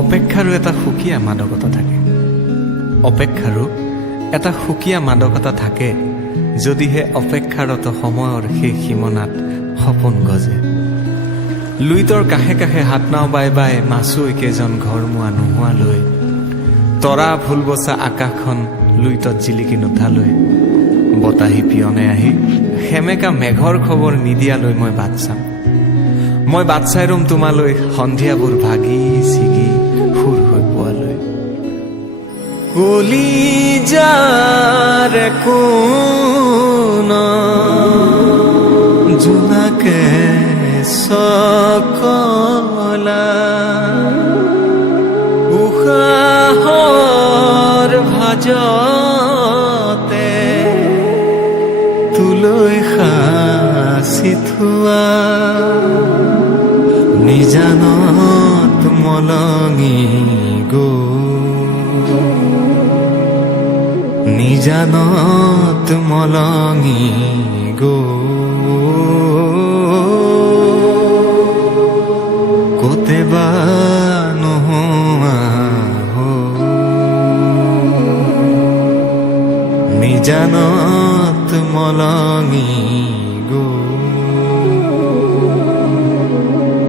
অপেক্ষাৰো এটা সুকীয়া মাদকতা থাকে। অপেক্ষাৰো এটা সুকীয়া মাদকতা থাকে যদিহে অপেক্ষাৰত সময়ৰ সেই সীমনাত সপোন গজে। লুইতৰ কাষে কাষে হাত নাও বাই বাই মাছুই কেইজন ঘৰমুৱা নোহোৱালৈ, তৰা ফুল বচা আকাশখন লুইতত জিলিকি নুঠালৈ, বতাহী পিয়নে আহি সেমেকা মেঘৰ খবৰ নিদিয়ালৈ মই বাট চাম। মই বাট চাই ৰুম তোমালৈ সন্ধিয়াবোৰ ভাগি ছিগি সুৰ হৈ পোৱালৈ। কলিজাৰ কোন জোনাকে চকলা, উশাহৰ ভাজতে তুলৈ সাঁচি থোৱা, নিজানত মলঙি নিজানত মলঙি কোতে বা নোহোৱা নিজানত মলঙি